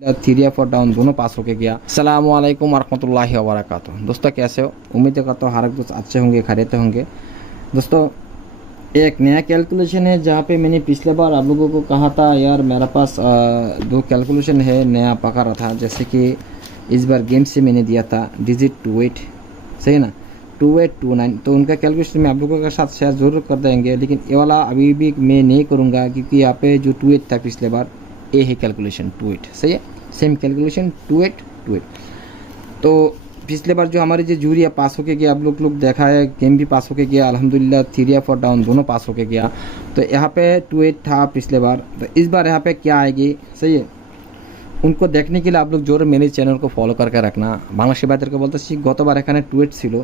Three या four down दोनों पास होके गया। अस्सलामु अलैकुम वरहमतुल्लाहि वबरकातुहू। दोस्तों कैसे हो? उम्मीद करता हूँ हर एक दोस्त अच्छे होंगे, खैरियत होंगे। दोस्तों एक नया कैलकुलेशन है जहाँ पे मैंने पिछले बार आप लोगों को कहा था यार मेरे पास दो कैलकुलेशन है नया पका रहा था। जैसे कि इस बार गेम से मैंने दिया था डिजिट 28, सही ना, 2829। तो उनका कैलकुलेशन मैं आप लोगों के साथ शेयर ज़रूर कर देंगे, लेकिन ये वाला अभी भी मैं नहीं करूँगा क्योंकि यहाँ पे जो 28 था पिछले बार, ये है कैलकुलेशन 28, सही है, सेम कैलकुलेशन 2828। तो पिछले बार जो हमारी जो जूरी है पास होके गया, आप लोग देखा है, गेम भी पास होके गया अल्हम्दुलिल्लाह, थ्री या फोर डाउन दोनों पास होके गया। तो यहाँ पे 28 था पिछले बार, तो इस बार यहाँ पे क्या आएगी, सही है, उनको देखने के लिए आप लोग जरूर मेरे चैनल को फॉलो करके रखना। বাংলাদেশি ভাইদেরকে বলতেছি গতবার এখানে 28 ছিল,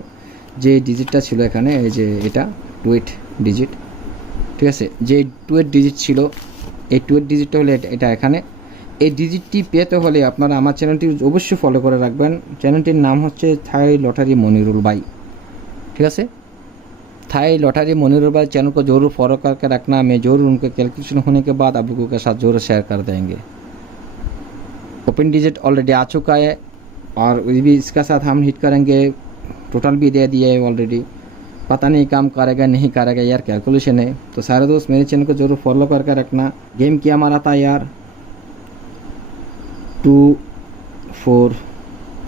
যে ডিজিটটা ছিল এখানে, এই যে এটা 28 ডিজিট, ঠিক আছে, যে 28 ডিজিট ছিল, এই 28 ডিজিটটা হলে এটা এখানে। এই ডিজিটটি পেতে হলে আপনারা আমার চ্যানেলটি অবশ্যই ফলো করে রাখবেন। চ্যানেলটির নাম হচ্ছে থাই লটারি মনিরুল भाई, ठीक है, थाई लॉटरी मनिरुल भाई। चैनल को जरूर फॉलो करके रखना। मैं जरूर उनके कैलकुलेशन होने के बाद आप लोगों के साथ जरूर शेयर कर देंगे। ओपन डिजिट ऑलरेडी आ चुका है और भी इसके साथ हम हिट करेंगे, टोटल भी दे दिया है ऑलरेडी। पता नहीं काम करेगा नहीं करेगा यार, कैलकुलेशन है। तो सारे दोस्त मेरे चैनल को जरूर फॉलो करके रखना। गेम क्या हमारा था यार, 2 4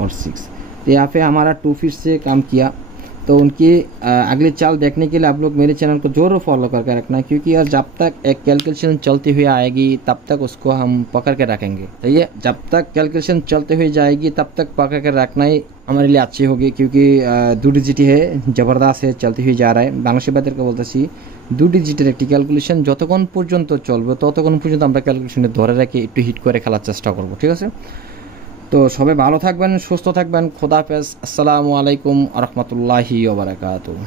और 6, तो यहाँ पे हमारा 2 फिर से काम किया। तो उनकी अगली चाल देखने के लिए आप लोग मेरे चैनल को जरूर फॉलो करके रखना, क्योंकि यार जब तक एक कैलकुलेशन चलती हुई आएगी तब तक उसको हम पकड़ के रखेंगे। तो ये जब तक कैलकुलेशन चलते हुई जाएगी तब तक पकड़ के रखना ही हमारे लिए अच्छी होगी, क्योंकि 2 डिजिट है, ज़बरदस्त है, चलती हुई जा रहा है। বাংলাদেশি ভাইদেরকে বলতেছি 2 ডিজিটের একটি ক্যালকুলেশন যতক্ষণ পর্যন্ত চলবে ততক্ষণ পর্যন্ত আমরা ক্যালকুলেশনে ধরে রেখে একটু হিট করে খেলার চেষ্টা করব, ঠিক আছে। তো সবাই ভালো থাকবেন, সুস্থ থাকবেন, খোদা হাফেজ, আসসালামু আলাইকুম ওয়া রাহমাতুল্লাহি ওয়া বারাকাতুহু।